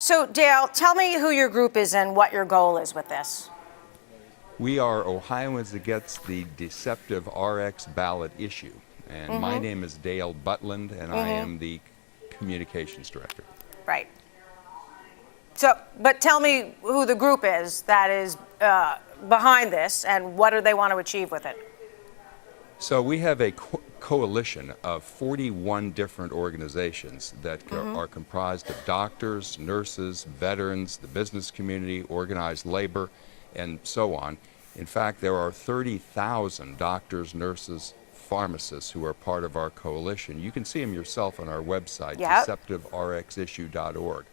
So, Dale, tell me who your group is and what your goal is with this. We are Ohioans Against the Deceptive RX Ballot Issue. And my name is Dale Butland, and I am the Communications Director. Right. So, but tell me who the group is that is behind this and what do they want to achieve with it? So we have a coalition of 41 different organizations that are comprised of doctors, nurses, veterans, the business community, organized labor, and so on. In fact, there are 30,000 doctors, nurses, pharmacists who are part of our coalition. You can see them yourself on our website, deceptiverxissue.org.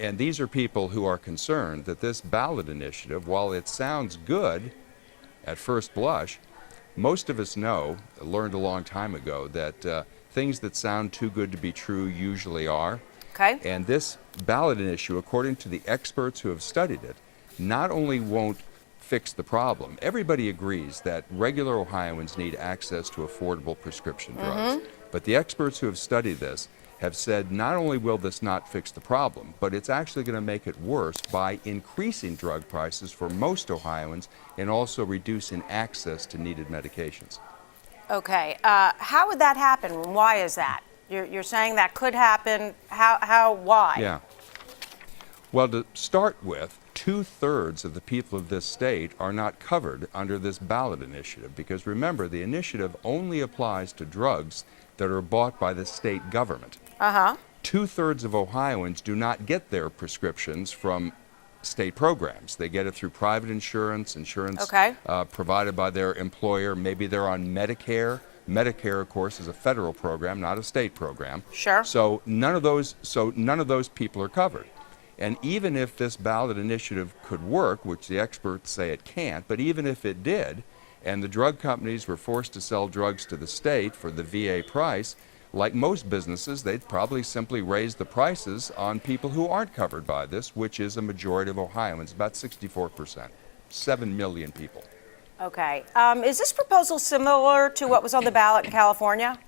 And these are people who are concerned that this ballot initiative, while it sounds good at first blush, most of us learned a long time ago, that things that sound too good to be true usually are. Okay. And this ballot issue, according to the experts who have studied it, not only won't fix the problem, everybody agrees that regular Ohioans need access to affordable prescription drugs. But the experts who have studied this have said not only will this not fix the problem, but it's actually going to make it worse by increasing drug prices for most Ohioans and also reducing access to needed medications. Okay. How would that happen? Why is that? You're saying that could happen. Why? Yeah. Well, to start with, 2/3 of the people of this state are not covered under this ballot initiative, because remember, the initiative only applies to drugs that are bought by the state government. 2/3 of Ohioans do not get their prescriptions from state programs. They get it through private insurance Okay. Provided by their employer. Maybe they're on Medicare. Medicare, of course, is a federal program, not a state program. Sure. So none of those people are covered. And even if this ballot initiative could work, which the experts say it can't, but even if it did, and the drug companies were forced to sell drugs to the state for the VA price, like most businesses, they'd probably simply raise the prices on people who aren't covered by this, which is a majority of Ohioans, about 64%, 7 million people. Okay. Is this proposal similar to what was on the ballot in California?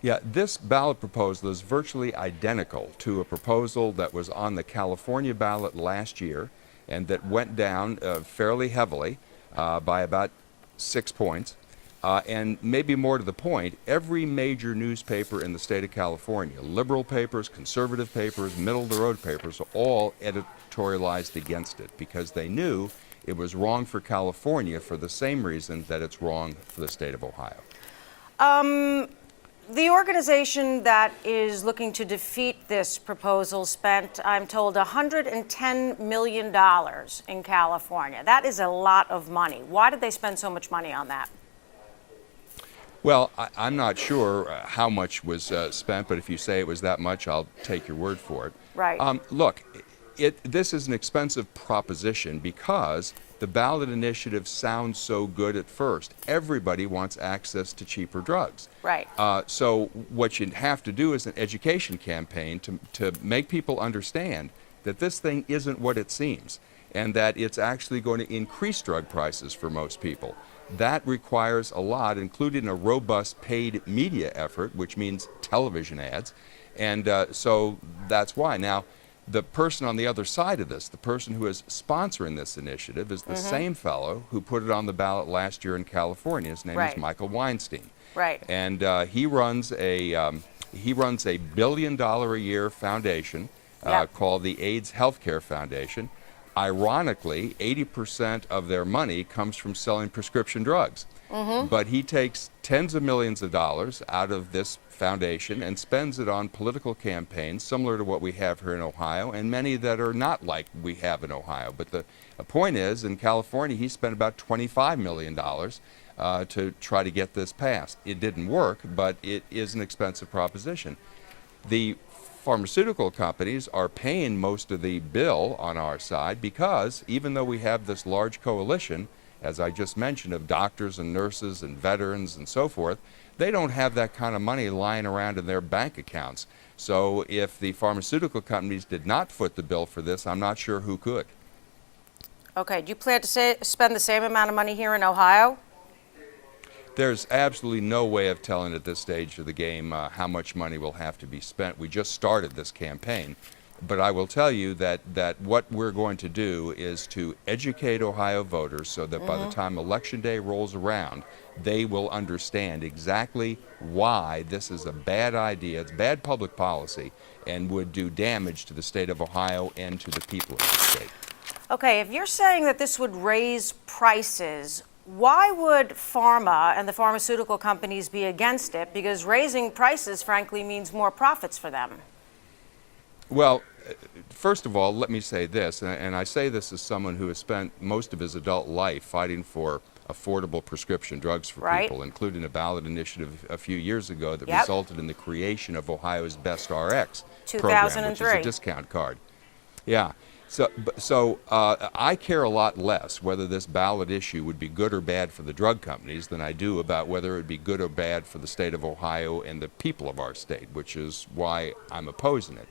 Yeah, this ballot proposal is virtually identical to a proposal that was on the California ballot last year and that went down fairly heavily by about 6 points. And maybe more to the point, every major newspaper in the state of California, liberal papers, conservative papers, middle-of-the-road papers, all editorialized against it because they knew it was wrong for California for the same reason that it's wrong for the state of Ohio. The organization that is looking to defeat this proposal spent, I'm told, $110 million in California. That is a lot of money. Why did they spend so much money on that? Well, I'm not sure how much was spent, but if you say it was that much, I'll take your word for it. Right. Look, this is an expensive proposition because the ballot initiative sounds so good at first. Everybody wants access to cheaper drugs. Right. So what you have to do is an education campaign to make people understand that this thing isn't what it seems and that it's actually going to increase drug prices for most people. That requires a lot, including a robust paid media effort, which means television ads. And so that's why. Now, the person on the other side of this, the person who is sponsoring this initiative, is the same fellow who put it on the ballot last year in California. His name is Michael Weinstein. Right. And he runs a $1 billion a year foundation called the AIDS Healthcare Foundation. Ironically, 80% of their money comes from selling prescription drugs. But he takes tens of millions of dollars out of this foundation and spends it on political campaigns similar to what we have here in Ohio, and many that are not like we have in Ohio. But the point is, in California, he spent about $25 million to try to get this passed. It didn't work, but it is an expensive proposition. The pharmaceutical companies are paying most of the bill on our side because even though we have this large coalition, as I just mentioned, of doctors and nurses and veterans and so forth, they don't have that kind of money lying around in their bank accounts. So if the pharmaceutical companies did not foot the bill for this, I'm not sure who could. Okay. Do you plan to spend the same amount of money here in Ohio? There's absolutely no way of telling at this stage of the game how much money will have to be spent. We just started this campaign. But I will tell you that what we're going to do is to educate Ohio voters so that by the time Election Day rolls around, they will understand exactly why this is a bad idea, it's bad public policy, and would do damage to the state of Ohio and to the people of the state. Okay, if you're saying that this would raise prices, why would pharma and the pharmaceutical companies be against it? Because raising prices, frankly, means more profits for them. Well, first of all, let me say this, and I say this as someone who has spent most of his adult life fighting for affordable prescription drugs for Right. people, including a ballot initiative a few years ago that Yep. resulted in the creation of Ohio's Best RX program, which is 2003. a discount card. Yeah. So I care a lot less whether this ballot issue would be good or bad for the drug companies than I do about whether it would be good or bad for the state of Ohio and the people of our state, which is why I'm opposing it.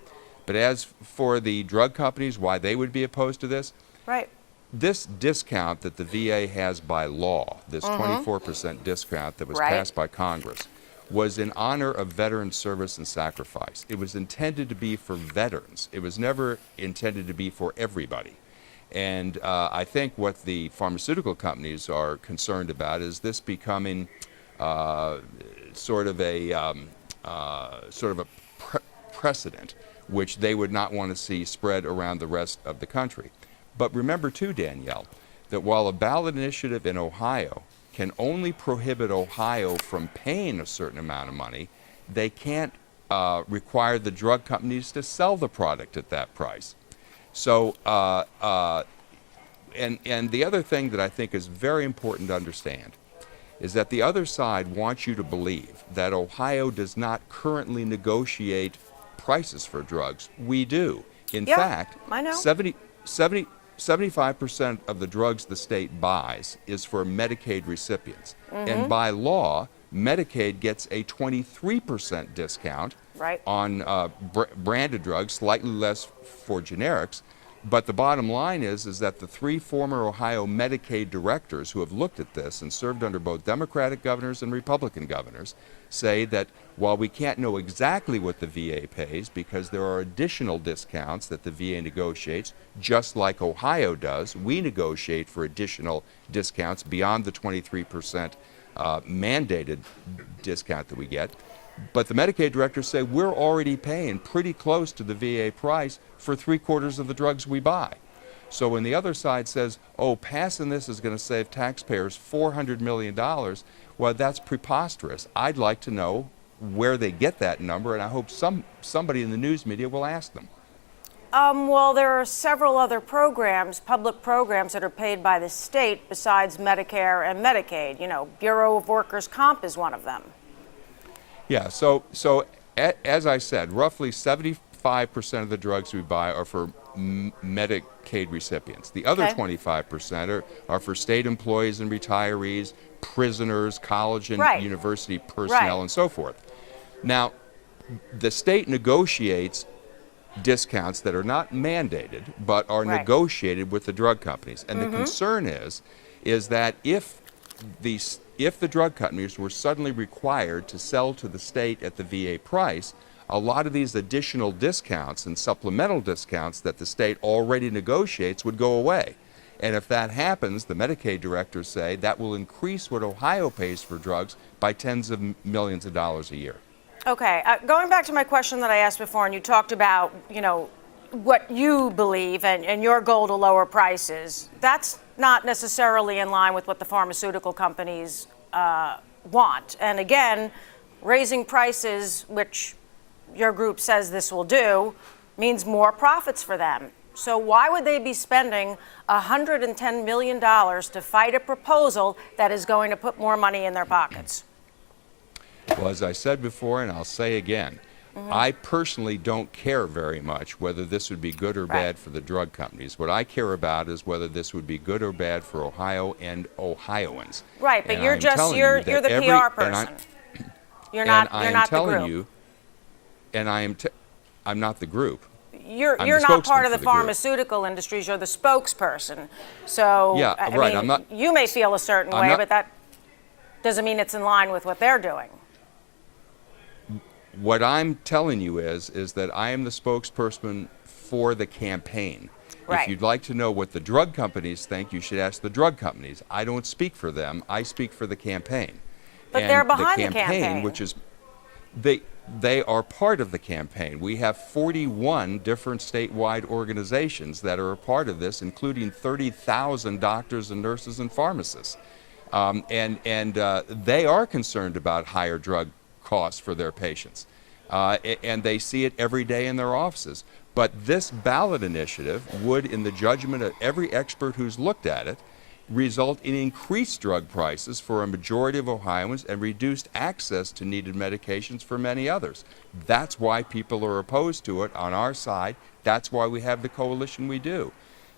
But as for the drug companies, why they would be opposed to this, Right. this discount that the VA has by law, this 24% discount that was Right. passed by Congress, was in honor of veteran service and sacrifice. It was intended to be for veterans. It was never intended to be for everybody. And I think what the pharmaceutical companies are concerned about is this becoming sort of a precedent, which they would not want to see spread around the rest of the country. But remember too, Danielle, that while a ballot initiative in Ohio can only prohibit Ohio from paying a certain amount of money, they can't require the drug companies to sell the product at that price. So, and the other thing that I think is very important to understand is that the other side wants you to believe that Ohio does not currently negotiate prices for drugs. We do. In Yeah, fact, I know. 75% of the drugs the state buys is for Medicaid recipients. And by law, Medicaid gets a 23% discount Right. on branded drugs, slightly less for generics. But the bottom line is that the 3 former Ohio Medicaid directors who have looked at this and served under both Democratic governors and Republican governors say that while we can't know exactly what the VA pays because there are additional discounts that the VA negotiates, just like Ohio does, we negotiate for additional discounts beyond the 23% mandated discount that we get. But the Medicaid directors say we're already paying pretty close to the VA price for 3/4 of the drugs we buy. So when the other side says, oh, passing this is going to save taxpayers $400 million, well, that's preposterous. I'd like to know where they get that number, and I hope somebody in the news media will ask them. Well, there are several other programs, public programs, that are paid by the state besides Medicare and Medicaid. You know, Bureau of Workers' Comp is one of them. Yeah, so as I said, roughly 75% of the drugs we buy are for Medicaid recipients. The other Okay. 25% are for state employees and retirees, prisoners, college and Right. university personnel, Right. and so forth. Now, the state negotiates discounts that are not mandated, but are Right. negotiated with the drug companies. And the concern is that if the drug companies were suddenly required to sell to the state at the VA price, a lot of these additional discounts and supplemental discounts that the state already negotiates would go away. And if that happens, the Medicaid directors say that will increase what Ohio pays for drugs by tens of millions of dollars a year. Okay, going back to my question that I asked before, and you talked about, you know, what you believe and your goal to lower prices. That's not necessarily in line with what the pharmaceutical companies want. And again, raising prices, which your group says this will do, means more profits for them. So why would they be spending $110 million to fight a proposal that is going to put more money in their pockets? Well, as I said before, and I'll say again, I personally don't care very much whether this would be good or Right. bad for the drug companies. What I care about is whether this would be good or bad for Ohio and Ohioans. Right, but And you're I'm just telling you're you that the every- PR and person. You're and not I you're am not the telling group. you, and I'm not the group. You're I'm you're the not part of spokesman the for the group. pharmaceutical industries. You're the spokesperson. So Yeah, I right, mean, I'm not- you may feel a certain I'm way, not- but that doesn't mean it's in line with what they're doing. What I'm telling you is that I am the spokesperson for the campaign. Right. If you'd like to know what the drug companies think, you should ask the drug companies. I don't speak for them. I speak for the campaign. But And they're behind the the campaign. which is they are part of the campaign. We have 41 different statewide organizations that are a part of this, including 30,000 doctors and nurses and pharmacists. They are concerned about higher drug costs for their patients. And they see it every day in their offices. But this ballot initiative would, in the judgment of every expert who's looked at it, result in increased drug prices for a majority of Ohioans and reduced access to needed medications for many others. That's why people are opposed to it on our side. That's why we have the coalition we do.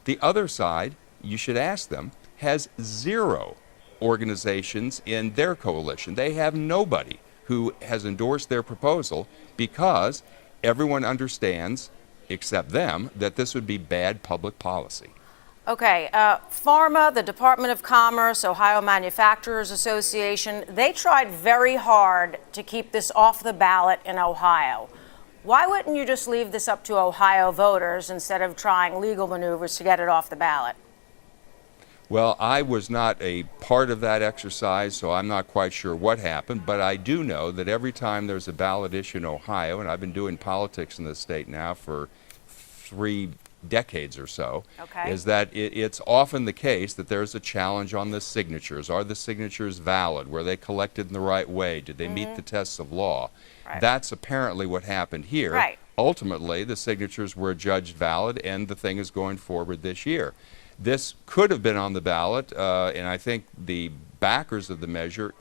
The other side, you should ask them, has 0 organizations in their coalition. They have nobody who has endorsed their proposal because everyone understands, except them, that this would be bad public policy. Okay, PhRMA, the Department of Commerce, Ohio Manufacturers Association, they tried very hard to keep this off the ballot in Ohio. Why wouldn't you just leave this up to Ohio voters instead of trying legal maneuvers to get it off the ballot? Well, I was not a part of that exercise, so I'm not quite sure what happened, but I do know that every time there's a ballot issue in Ohio, and I've been doing politics in this state now for 3 decades or so, okay, is that it's often the case that there's a challenge on the signatures. Are the signatures valid? Were they collected in the right way? Did they meet the tests of law? Right. That's apparently what happened here. Right. Ultimately, the signatures were judged valid, and the thing is going forward this year. This could have been on the ballot, and I think the backers of the measure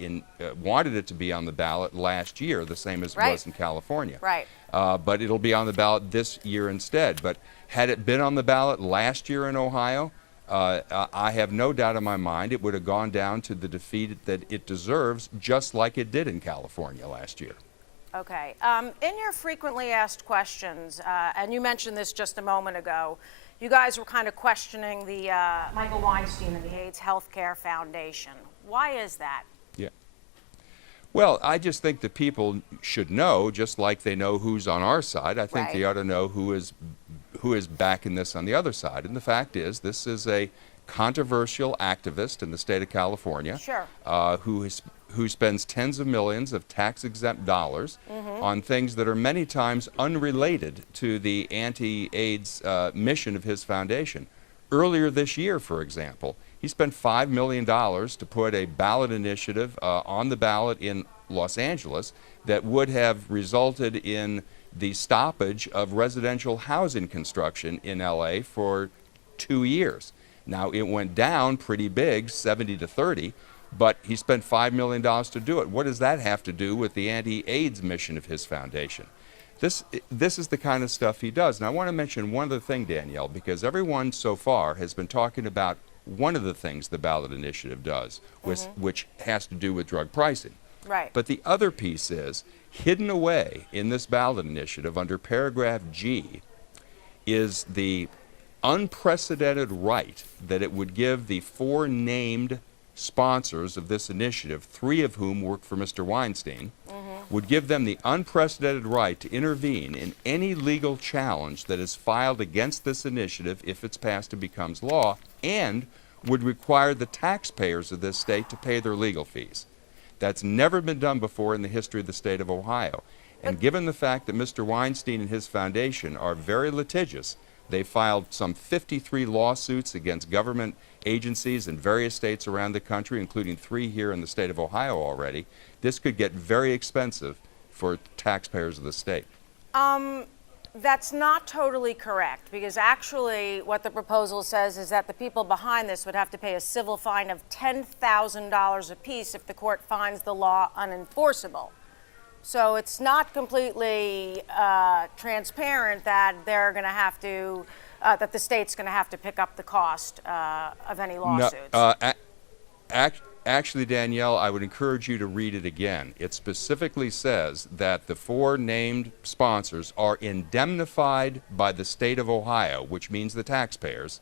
wanted it to be on the ballot last year, the same as it Right. was in California. Right. But it'll be on the ballot this year instead. But had it been on the ballot last year in Ohio, I have no doubt in my mind it would have gone down to the defeat that it deserves, just like it did in California last year. Okay. In your frequently asked questions, and you mentioned this just a moment ago, you guys were kind of questioning the Michael Weinstein and the AIDS Healthcare Foundation. Why is that? Yeah. Well, I just think that people should know, just like they know who's on our side. I think Right. they ought to know who is backing this on the other side. And the fact is, this is a controversial activist in the state of California, Sure. who spends tens of millions of tax-exempt dollars on things that are many times unrelated to the anti-AIDS mission of his foundation. Earlier this year, for example, he spent $5 million to put a ballot initiative on the ballot in Los Angeles that would have resulted in the stoppage of residential housing construction in LA for 2 years. Now, it went down pretty big, 70 to 30, but he spent $5 million to do it. What does that have to do with the anti-AIDS mission of his foundation? This is the kind of stuff he does. And I want to mention one other thing, Danielle, because everyone so far has been talking about one of the things the ballot initiative does, which has to do with drug pricing. Right. But the other piece is, hidden away in this ballot initiative under paragraph G is the unprecedented right that it would give the 4 named sponsors of this initiative, 3 of whom work for Mr. Weinstein, would give them the unprecedented right to intervene in any legal challenge that is filed against this initiative if it's passed and becomes law, and would require the taxpayers of this state to pay their legal fees. That's never been done before in the history of the state of Ohio. And given the fact that Mr. Weinstein and his foundation are very litigious, they filed some 53 lawsuits against government agencies in various states around the country, including 3 here in the state of Ohio already. This could get very expensive for taxpayers of the state. That's not totally correct, because actually what the proposal says is that the people behind this would have to pay a civil fine of $10,000 apiece if the court finds the law unenforceable. So it's not completely transparent that they're going to have to, that the state's going to have to pick up the cost of any lawsuits. No, actually, Danielle, I would encourage you to read it again. It specifically says that the 4 named sponsors are indemnified by the state of Ohio, which means the taxpayers,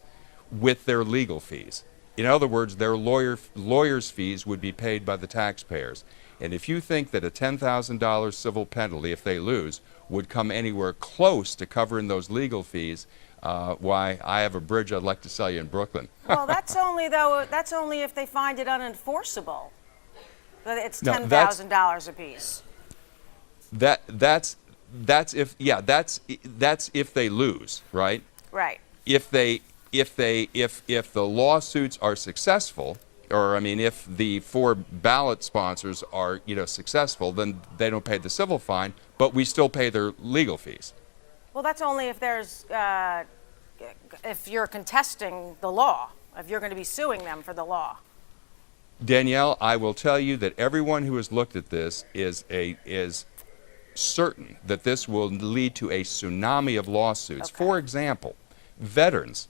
with their legal fees. In other words, their lawyers' fees would be paid by the taxpayers. And if you think that a $10,000 civil penalty, if they lose, would come anywhere close to covering those legal fees, why, I have a bridge I'd like to sell you in Brooklyn. Well, that's only if they find it unenforceable. That it's No, that's- $10,000 apiece. That's if they lose, right? Right. If the lawsuits are successful, or I mean, if the 4 ballot sponsors are, successful, then they don't pay the civil fine, but we still pay their legal fees. Well, that's only if if you're contesting the law, if you're going to be suing them for the law. Danielle, I will tell you that everyone who has looked at this is certain that this will lead to a tsunami of lawsuits. Okay. For example, veterans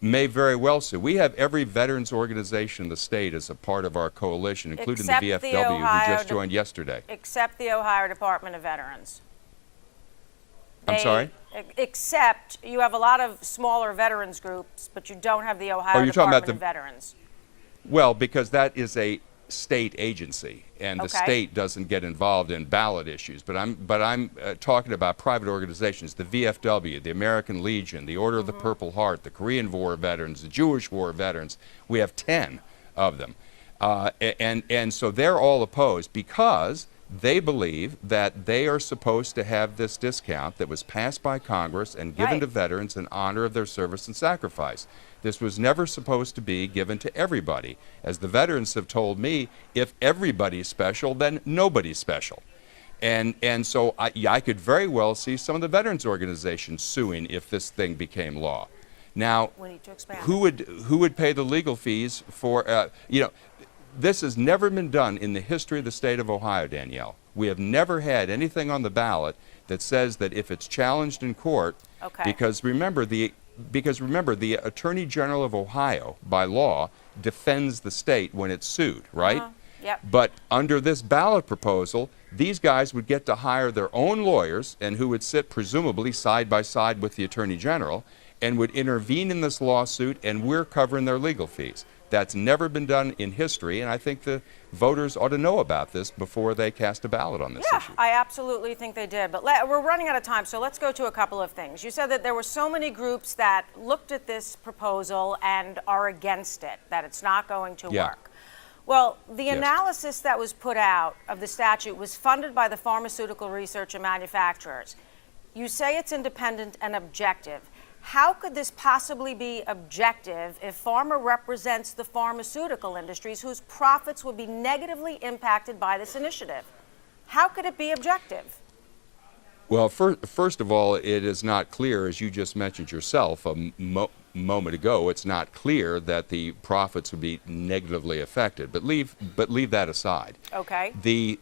may very well sue. We have every veterans organization in the state as a part of our coalition, including Except the the VFW, Ohio who just joined yesterday. Except the Ohio Department of Veterans. I'm sorry? Except you have a lot of smaller veterans groups, but you don't have the Ohio you're talking about Department of Veterans. Well, because that is a state agency, and the Okay. state doesn't get involved in ballot issues. But I'm talking about private organizations: the VFW, the American Legion, the Order of the Purple Heart, the Korean War veterans, the Jewish War veterans. We have 10 of them, and so they're all opposed because they believe that they are supposed to have this discount that was passed by Congress and given Right. to veterans in honor of their service and sacrifice. This was never supposed to be given to everybody. As the veterans have told me, if everybody's special, then nobody's special. And so I could very well see some of the veterans organizations suing if this thing became law. Now, We need to expand. who would pay the legal fees for, this has never been done in the history of the state of Ohio, Danielle. We have never had anything on the ballot that says that if it's challenged in court, Okay. because remember the Attorney General of Ohio, by law, defends the state when it's sued, right? Yep. But under this ballot proposal, these guys would get to hire their own lawyers, and who would sit presumably side by side with the Attorney General and would intervene in this lawsuit, and we're covering their legal fees. That's never been done in history, and I think the voters ought to know about this before they cast a ballot on this Yeah, issue. I absolutely think they did. But we're running out of time, so let's go to a couple of things. You said that there were so many groups that looked at this proposal and are against it, that it's not going to Yeah. work. Well, the Yes. analysis that was put out of the statute was funded by the pharmaceutical research and manufacturers. You say it's independent and objective. How could this possibly be objective if pharma represents the pharmaceutical industries whose profits would be negatively impacted by this initiative? How could it be objective? Well, first of all, it is not clear, as you just mentioned yourself a moment ago, it's not clear that the profits would be negatively affected. But leave that aside. Okay. The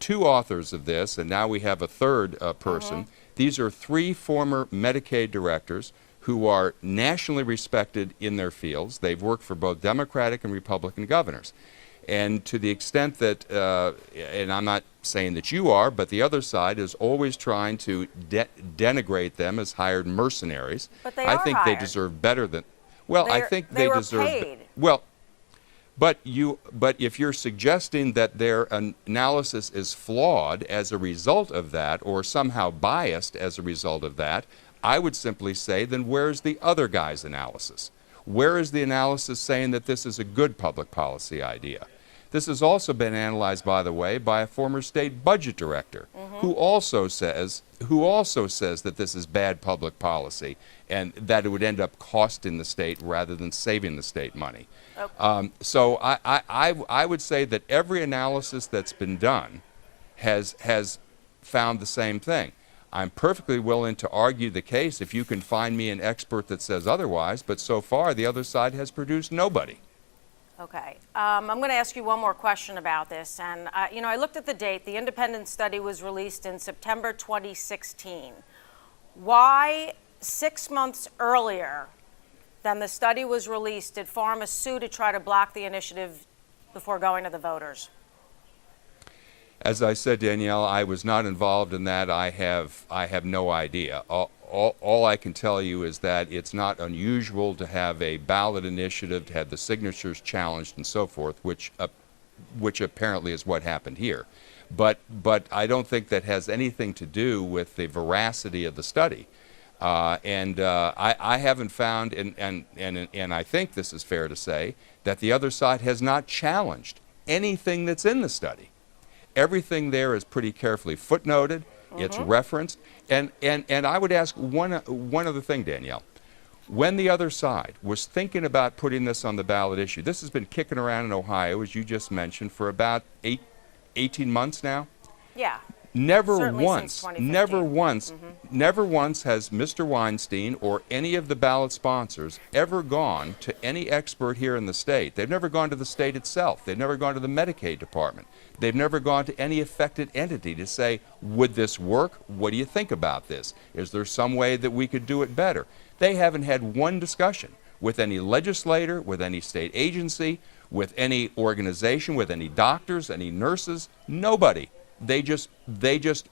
two authors of this, and now we have a third person. These are 3 former Medicaid directors who are nationally respected in their fields. They've worked for both Democratic and Republican governors. And to the extent that, and I'm not saying that you are, but the other side is always trying to denigrate them as hired mercenaries. But they I are think they hired. deserve better than. Well, I think they were deserve. paid. Well, but if you're suggesting that their analysis is flawed as a result of that, or somehow biased as a result of that, I would simply say, then where's the other guy's analysis? Where is the analysis saying that this is a good public policy idea? This has also been analyzed, by the way, by a former state budget director who also says that this is bad public policy and that it would end up costing the state rather than saving the state money. Okay. So I would say that every analysis that's been done has found the same thing. I'm perfectly willing to argue the case if you can find me an expert that says otherwise, but so far the other side has produced nobody. Okay. I'm going to ask you one more question about this. And, I looked at the date. The independent study was released in September 2016. Why 6 months earlier than the study was released did pharma sue to try to block the initiative before going to the voters? As I said, Danielle, I was not involved in that. I have no idea. All I can tell you is that it's not unusual to have a ballot initiative, to have the signatures challenged and so forth, which apparently is what happened here. but I don't think that has anything to do with the veracity of the study. I haven't found, and I think this is fair to say, that the other side has not challenged anything that's in the study. Everything there is pretty carefully footnoted, it's referenced, and I would ask one other thing, Danielle. When the other side was thinking about putting this on the ballot issue, this has been kicking around in Ohio, as you just mentioned, for about 18 months now. Yeah. Never Certainly once, since 2015. never once has Mr. Weinstein or any of the ballot sponsors ever gone to any expert here in the state. They've never gone to the state itself. They've never gone to the Medicaid department. They've never gone to any affected entity to say, would this work? What do you think about this? Is there some way that we could do it better? They haven't had one discussion with any legislator, with any state agency, with any organization, with any doctors, any nurses, nobody. They just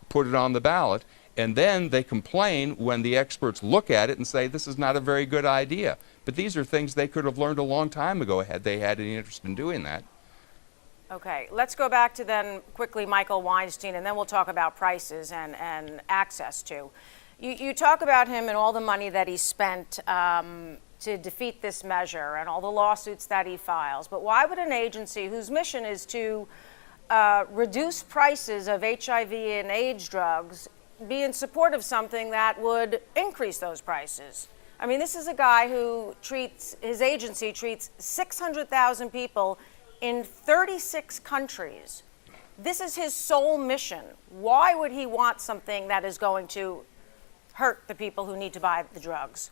put it on the ballot, and then they complain when the experts look at it and say this is not a very good idea. But these are things they could have learned a long time ago had they had any interest in doing that. Okay, let's go back to then quickly Michael Weinstein, and then we'll talk about prices and access to. You talk about him and all the money that he spent to defeat this measure and all the lawsuits that he files. But why would an agency whose mission is to reduce prices of HIV and AIDS drugs be in support of something that would increase those prices? I mean, this is a guy who his agency treats 600,000 people in 36 countries. This is his sole mission. Why would he want something that is going to hurt the people who need to buy the drugs?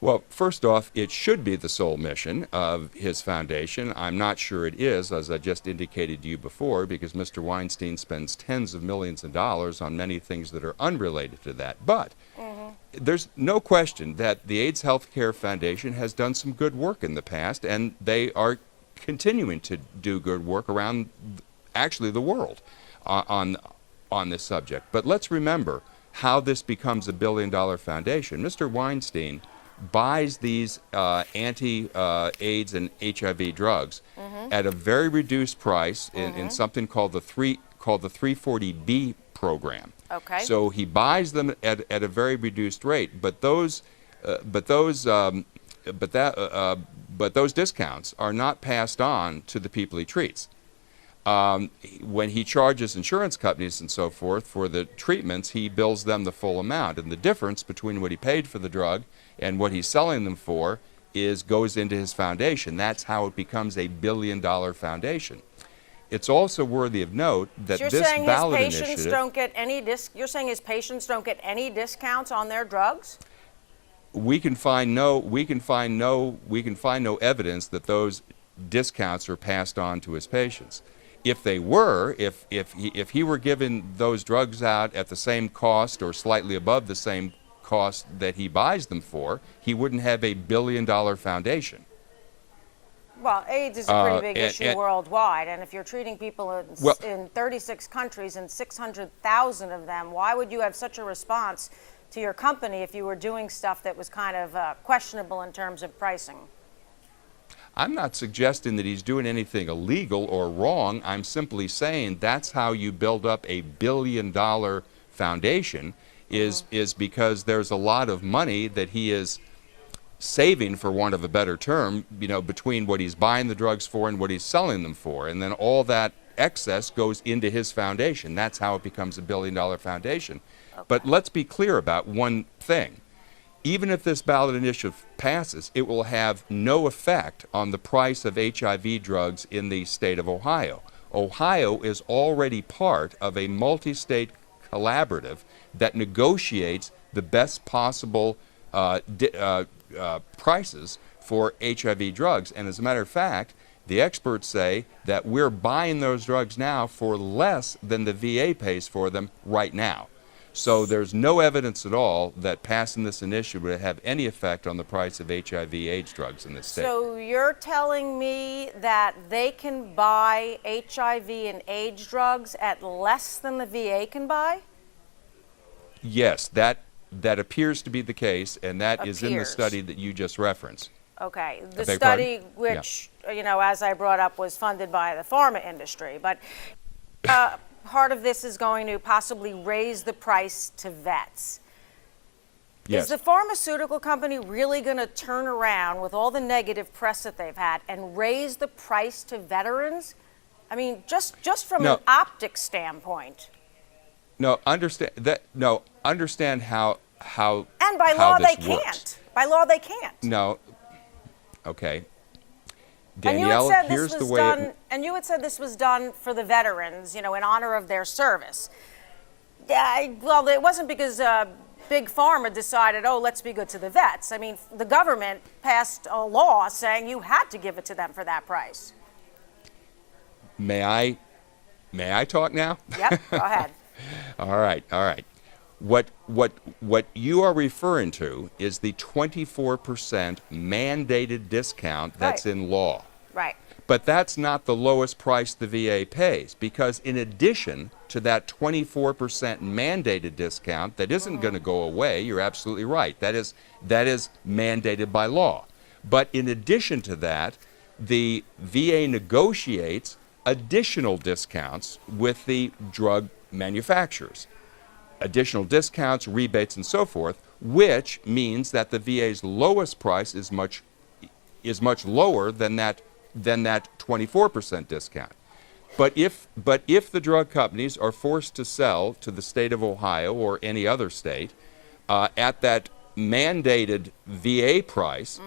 Well, first off, it should be the sole mission of his foundation. I'm not sure it is, as I just indicated to you before, because Mr. Weinstein spends tens of millions of dollars on many things that are unrelated to that. But there's no question that the AIDS Healthcare Foundation has done some good work in the past, and they are continuing to do good work around actually the world on this subject. But let's remember how this becomes a billion-dollar foundation. Mr. Weinstein buys these anti-AIDS and HIV drugs at a very reduced price in something called the 340B program. Okay. So he buys them at a very reduced rate, but those discounts are not passed on to the people he treats. When he charges insurance companies and so forth for the treatments, he bills them the full amount, and the difference between what he paid for the drug and what he's selling them for goes into his foundation. That's how it becomes a billion-dollar foundation. It's also worthy of note that So this ballot you're saying his patients don't get any discounts on their drugs? We can find no evidence that those discounts are passed on to his patients. If they were, if he were giving those drugs out at the same cost or slightly above the same cost that he buys them for, he wouldn't have a billion-dollar foundation. Well, AIDS is a pretty big issue worldwide, and if you're treating people in 36 countries and 600,000 of them, why would you have such a response to your company if you were doing stuff that was kind of questionable in terms of pricing? I'm not suggesting that he's doing anything illegal or wrong. I'm simply saying that's how you build up a billion-dollar foundation is because there's a lot of money that he is saving, for want of a better term, between what he's buying the drugs for and what he's selling them for. And then all that excess goes into his foundation. That's how it becomes a billion-dollar foundation. Okay. But let's be clear about one thing. Even if this ballot initiative passes, it will have no effect on the price of HIV drugs in the state of Ohio. Ohio is already part of a multi-state collaborative that negotiates the best possible prices for HIV drugs. And as a matter of fact, the experts say that we're buying those drugs now for less than the VA pays for them right now. So there's no evidence at all that passing this initiative would have any effect on the price of HIV/AIDS drugs in this state. So you're telling me that they can buy HIV and AIDS drugs at less than the VA can buy? Yes, that appears to be the case, and that is in the study that you just referenced. Okay, the study which, as I brought up, was funded by the pharma industry. But part of this is going to possibly raise the price to vets. Yes. Is the pharmaceutical company really going to turn around with all the negative press that they've had and raise the price to veterans? I mean, just from No. an optics standpoint. No, understand that. No, understand how And by how law, this they works. can't. By law, they can't. No. Okay. And you had Danielle, said here's this the was way. done, and you had said this was done for the veterans, in honor of their service. Well, it wasn't because Big Pharma decided, oh, let's be good to the vets. I mean, the government passed a law saying you had to give it to them for that price. May I talk now? Yep, go ahead. All right, all right. What you are referring to is the 24% mandated discount that's Right. in law. Right. But that's not the lowest price the VA pays, because in addition to that 24% mandated discount that isn't going to go away, you're absolutely right. That is mandated by law. But in addition to that, the VA negotiates additional discounts with the drug manufacturers. Additional discounts, rebates, and so forth, which means that the VA's lowest price is much lower than that 24% discount. But if the drug companies are forced to sell to the state of Ohio or any other state at that mandated VA price,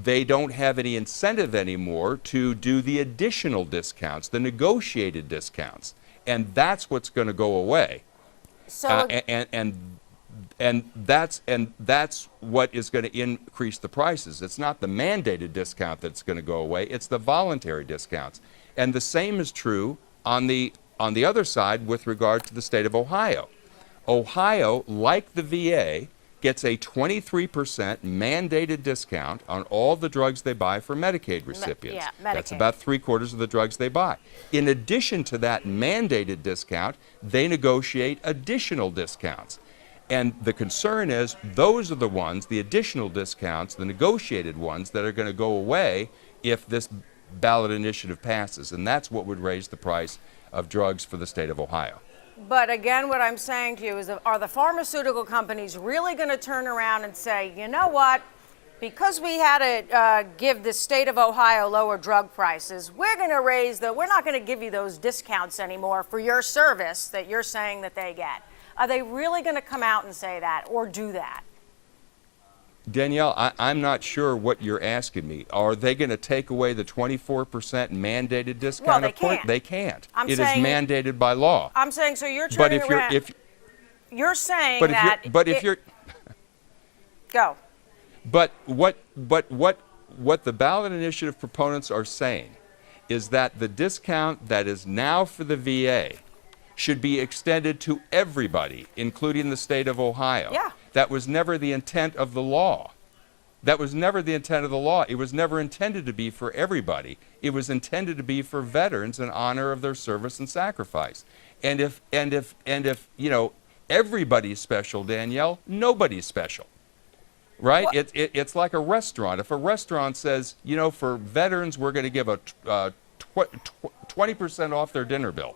they don't have any incentive anymore to do the additional discounts, the negotiated discounts, and that's what's going to go away. So, And that's what is going to increase the prices. It's not the mandated discount that's going to go away. It's the voluntary discounts. And the same is true on the other side with regard to the state of Ohio. Ohio, like the VA, gets a 23% mandated discount on all the drugs they buy for Medicaid recipients. yeah, That's Medicaid. about 3/4 of the drugs they buy. In addition to that mandated discount, they negotiate additional discounts. And the concern is those are the ones, the additional discounts, the negotiated ones, that are going to go away if this ballot initiative passes. And that's what would raise the price of drugs for the state of Ohio. but again, what I'm saying to you is, are the pharmaceutical companies really going to turn around and say, you know what, because we had to give the state of Ohio lower drug prices, we're not going to give you those discounts anymore for your service that you're saying that they get? Are they really going to come out and say that or do that? Danielle, I'm not sure what you're asking me. Are they going to take away the 24% mandated discount? they Of course, can't. they can't. I'm It is saying- mandated by law. I'm saying, so you're But turning if you're around. You're saying but if that. you're but if you're Go. But what the ballot initiative proponents are saying is that the discount that is now for the VA should be extended to everybody, including the state of Ohio. Yeah. That was never the intent of the law. That was never the intent of the law. It was never intended to be for everybody. It was intended to be for veterans in honor of their service and sacrifice. And if everybody's special, Danielle, nobody's special. Right? Well- It's like a restaurant. If a restaurant says, for veterans, we're going to give a 20% off their dinner bill.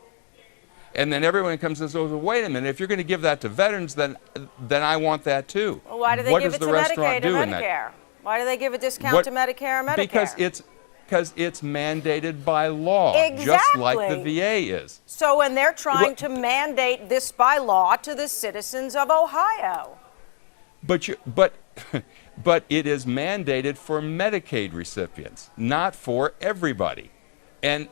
And then everyone comes and says, oh, wait a minute, if you're going to give that to veterans, then I want that too. Well, why do they What give does it the to restaurant Medicaid do and in that? Medicare? Why do they give a discount What- to Medicare and Medicare? Because it's mandated by law, just like the Exactly. VA is. So when they're trying What- to mandate this by law to the citizens of Ohio. But it is mandated for Medicaid recipients, not for everybody. And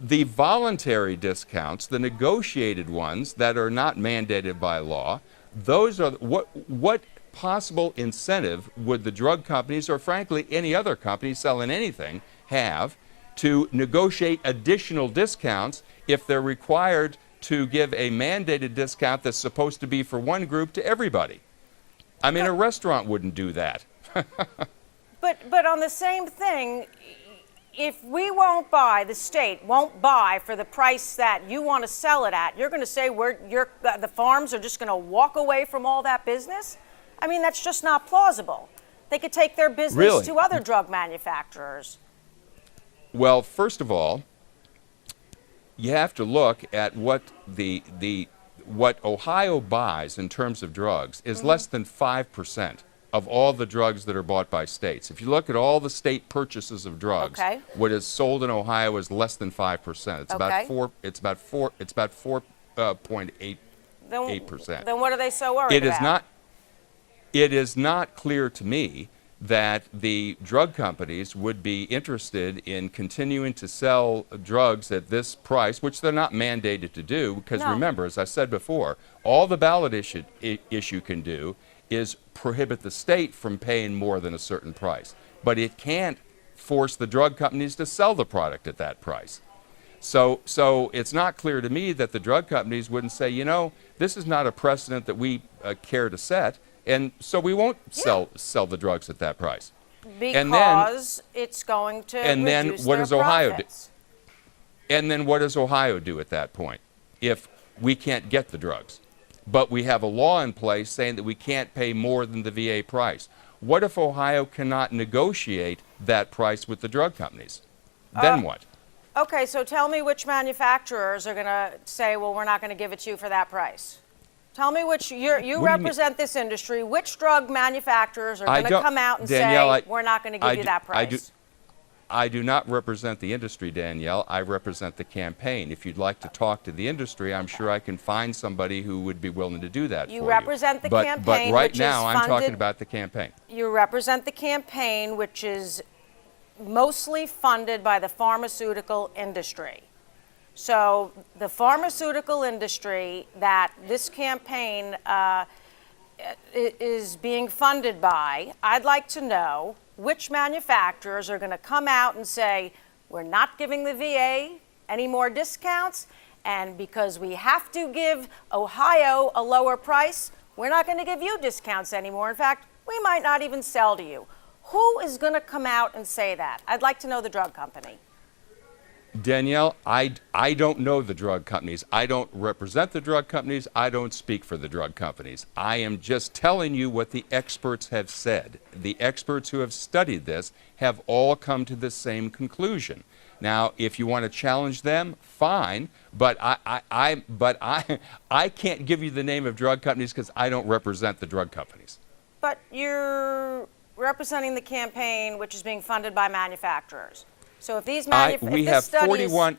the voluntary discounts, the negotiated ones that are not mandated by law, those are what possible incentive would the drug companies, or frankly any other company selling anything, have to negotiate additional discounts if they're required to give a mandated discount that's supposed to be for one group to everybody? I mean, a restaurant wouldn't do that. But on the same thing, if the state won't buy for the price that you want to sell it at, you're going to say the farms are just going to walk away from all that business? I mean, that's just not plausible. They could take their business Really? to other drug manufacturers. Well, first of all, you have to look at what what Ohio buys in terms of drugs is less than 5% of all the drugs that are bought by states. If you look at all the state purchases of drugs, Okay. what is sold in Ohio is less than 5%. It's Okay. about 4.8%. Then what are they so worried It is about? not. It is not clear to me that the drug companies would be interested in continuing to sell drugs at this price, which they're not mandated to do, because No. remember, as I said before, all the ballot issue can do is prohibit the state from paying more than a certain price. But it can't force the drug companies to sell the product at that price. So it's not clear to me that the drug companies wouldn't say, you know, this is not a precedent that we care to set, and so we won't sell the drugs at that price. Because it's going to and then reduce what their does Ohio do? profits. And then what does Ohio do at that point if we can't get the drugs? But we have a law in place saying that we can't pay more than the VA price. What if Ohio cannot negotiate that price with the drug companies? Then what? Okay, so tell me which manufacturers are going to say, well, we're not going to give it to you for that price. Tell me which, you What do you mean? represent this industry, which drug manufacturers are I going to don't- come out and Danielle, say, we're not going to give you that price? I do not represent the industry, Danielle. I represent the campaign. If you'd like to talk to the industry, I'm sure I can find somebody who would be willing to do that You for represent the But campaign, right which is now, I'm talking funded- about the campaign. You represent the campaign, which is mostly funded by the pharmaceutical industry. So the pharmaceutical industry that this campaign is being funded by, I'd like to know which manufacturers are going to come out and say, we're not giving the VA any more discounts, and because we have to give Ohio a lower price, we're not going to give you discounts anymore. In fact, we might not even sell to you. Who is going to come out and say that? I'd like to know the drug company. Danielle, I don't know the drug companies. I don't represent the drug companies. I don't speak for the drug companies. I am just telling you what the experts have said. The experts who have studied this have all come to the same conclusion. Now, if you want to challenge them, fine, but I can't give you the name of drug companies because I don't represent the drug companies. But you're representing the campaign, which is being funded by manufacturers. So if these We have 41.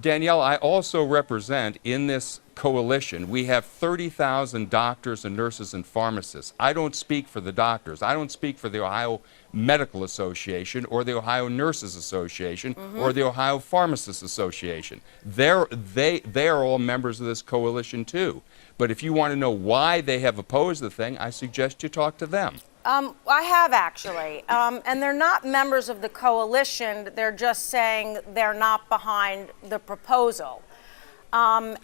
Danielle, I also represent in this coalition, we have 30,000 doctors and nurses and pharmacists. I don't speak for the doctors. I don't speak for the Ohio Medical Association or the Ohio Nurses Association or the Ohio Pharmacists Association. They are all members of this coalition too. But if you want to know why they have opposed the thing, I suggest you talk to them. I have actually, and they're not members of the coalition. They're just saying they're not behind the proposal. And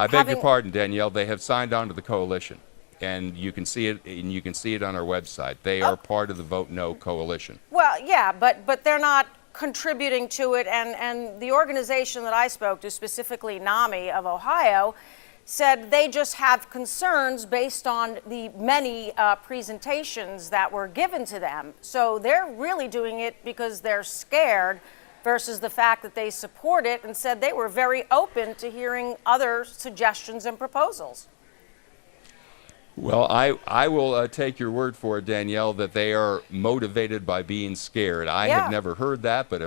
I beg your pardon, Danielle. They have signed on to the coalition, and you can see it. And you can see it on our website. They are part of the Vote No coalition. Well, yeah, but they're not contributing to it. And the organization that I spoke to, specifically NAMI of Ohio, said they just have concerns based on the many presentations that were given to them. So they're really doing it because they're scared versus the fact that they support it, and said they were very open to hearing other suggestions and proposals. Well, I will take your word for it, Danielle, that they are motivated by being scared. I Yeah. have never heard that, but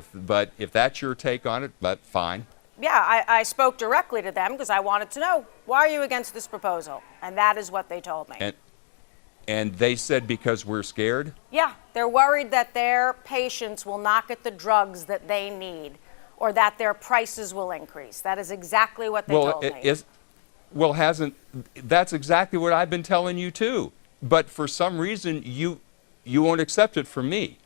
if that's your take on it, but fine. Yeah, I spoke directly to them because I wanted to know, why are you against this proposal? And that is what they told me. And they said because we're scared? Yeah, they're worried that their patients will not get the drugs that they need or that their prices will increase. That is exactly what they told me. That's exactly what I've been telling you too. But for some reason, you won't accept it from me.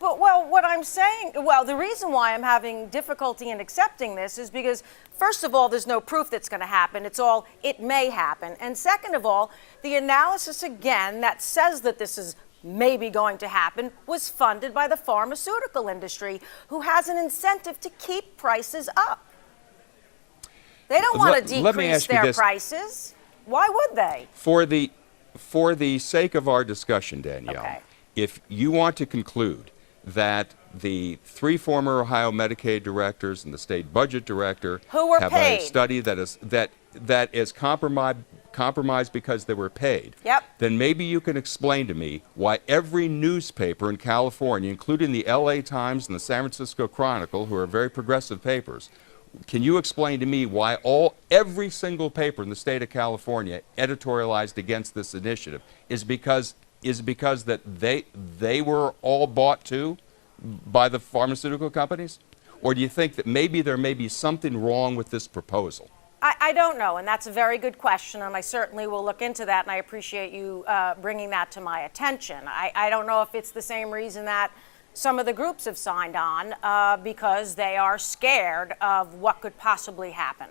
Well, what I'm saying, the reason why I'm having difficulty in accepting this is because, first of all, there's no proof that's going to happen. It's all, it may happen. And second of all, the analysis, again, that says that this is maybe going to happen was funded by the pharmaceutical industry, who has an incentive to keep prices up. They don't want to Let me decrease ask you their this. prices. Why would they? For the sake of our discussion, Danielle, Okay. if you want to conclude that the 3 former Ohio Medicaid directors and the state budget director Who were have paid. a study that is compromised because they were paid. Yep. Then maybe you can explain to me why every newspaper in California, including the LA Times and the San Francisco Chronicle, who are very progressive papers, can you explain to me why every single paper in the state of California editorialized against this initiative? Is it because that they were all bought too by the pharmaceutical companies? Or do you think that maybe there may be something wrong with this proposal? I don't know, and that's a very good question, and I certainly will look into that, and I appreciate you bringing that to my attention. I don't know if it's the same reason that some of the groups have signed on, because they are scared of what could possibly happen.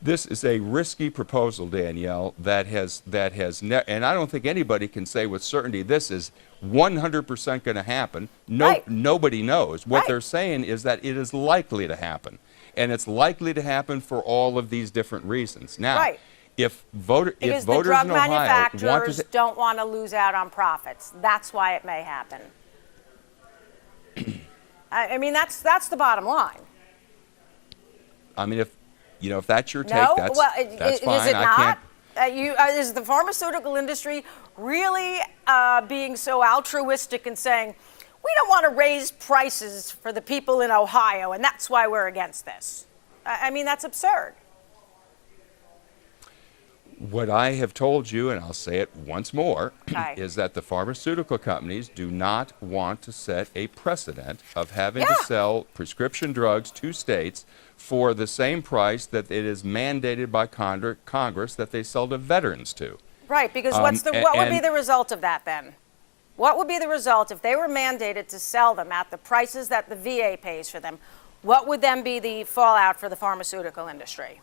This is a risky proposal, Danielle, and I don't think anybody can say with certainty this is 100% going to happen. Right. Nobody knows. What Right. they're saying is that it is likely to happen, and it's likely to happen for all of these different reasons. Now, Right. if Because voters the drug in Ohio want manufacturers to, don't want to lose out on profits. That's why it may happen. I mean, that's the bottom line. I mean, if that's your take, No? that's Well, that's fine. is it I not? can't. Is the pharmaceutical industry really being so altruistic and saying, we don't want to raise prices for the people in Ohio, and that's why we're against this? I mean, that's absurd. What I have told you, and I'll say it once more, Okay. is that the pharmaceutical companies do not want to set a precedent of having to Yeah. sell prescription drugs to states for the same price that it is mandated by Congress that they sell to veterans to. Right, because what would be the result of that then? What would be the result if they were mandated to sell them at the prices that the VA pays for them? What would then be the fallout for the pharmaceutical industry?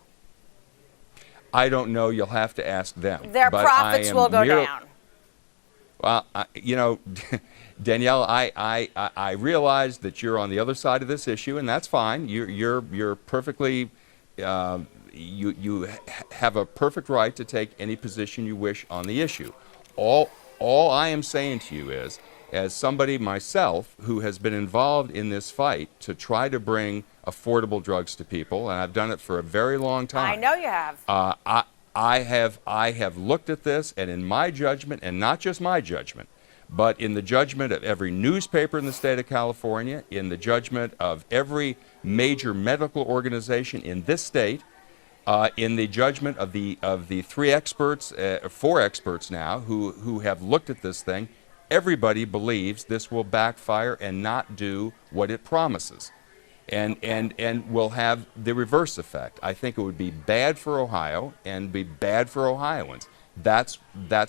I don't know. You'll have to ask them. Their But profits I am will go merely- down. Well, Danielle, I realize that you're on the other side of this issue, and that's fine. You're perfectly, you have a perfect right to take any position you wish on the issue. All I am saying to you is, as somebody myself who has been involved in this fight to try to bring affordable drugs to people, and I've done it for a very long time. I know you have. I have looked at this, and in my judgment, and not just my judgment, but in the judgment of every newspaper in the state of California, in the judgment of every major medical organization in this state, in the judgment of the 4 experts now who have looked at this thing, everybody believes this will backfire and not do what it promises. And will have the reverse effect. I think it would be bad for Ohio and be bad for Ohioans. That's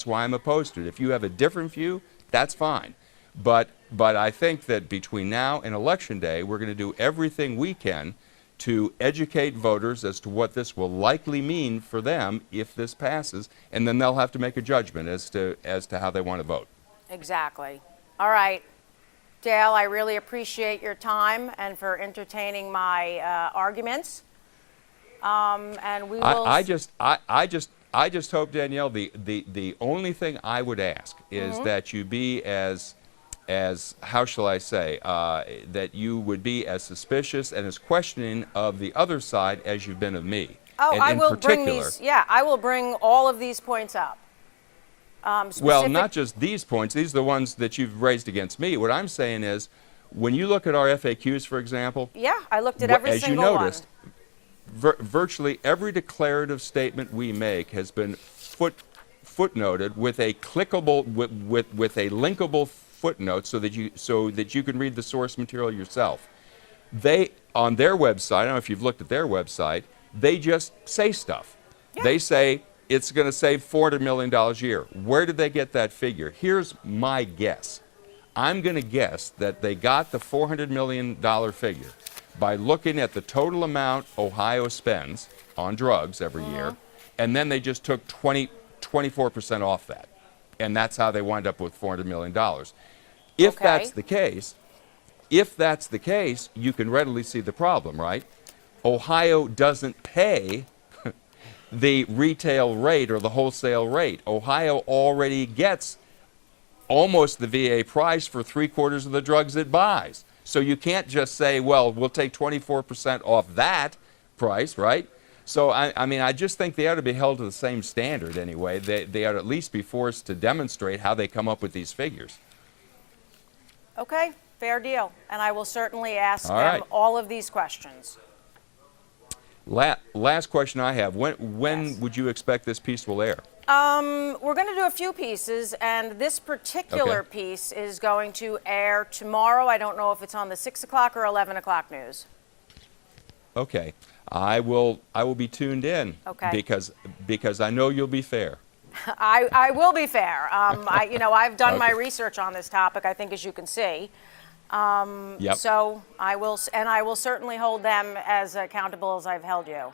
why I'm opposed to it. If you have a different view, that's fine. But I think that between now and Election Day, we're going to do everything we can to educate voters as to what this will likely mean for them if this passes, and then they'll have to make a judgment as to how they want to vote. Exactly. All right. Dale, I really appreciate your time and for entertaining my arguments. And we will. I just hope, Danielle, the only thing I would ask is that you be as how shall I say, that you would be as suspicious and as questioning of the other side as you've been of me. Oh, And I in will bring particular- these. Yeah, I will bring all of these points up. Well, Specific- not just these points. These are the ones that you've raised against me. What I'm saying is, when you look at our FAQs, for example, Yeah, I looked at every as you single noticed, virtually every declarative statement we make has been footnoted with a clickable with a linkable footnote so that you can read the source material yourself. They on their website, I don't know if you've looked at their website, they just say stuff. Yeah. They say it's going to save $400 million a year. Where did they get that figure? Here's my guess. I'm going to guess that they got the $400 million figure by looking at the total amount Ohio spends on drugs every year, and then they just took 24% off that. And that's how they wind up with $400 million. If Okay. that's the case, you can readily see the problem, right? Ohio doesn't pay the retail rate or the wholesale rate. Ohio already gets almost the VA price for 3/4 of the drugs it buys. So you can't just say, well, we'll take 24% off that price, right? So, I mean, I just think they ought to be held to the same standard anyway. They ought to at least be forced to demonstrate how they come up with these figures. Okay, fair deal. And I will certainly ask All them right. all of these questions. Last question I have. When Yes. would you expect this piece will air? We're going to do a few pieces, and this particular Okay. piece is going to air tomorrow. I don't know if it's on the 6 o'clock or 11 o'clock news. Okay. I will be tuned in. Okay. Because I know you'll be fair. I will be fair. I've done my research on this topic, I think, as you can see. Yep. So I will certainly hold them as accountable as I've held you.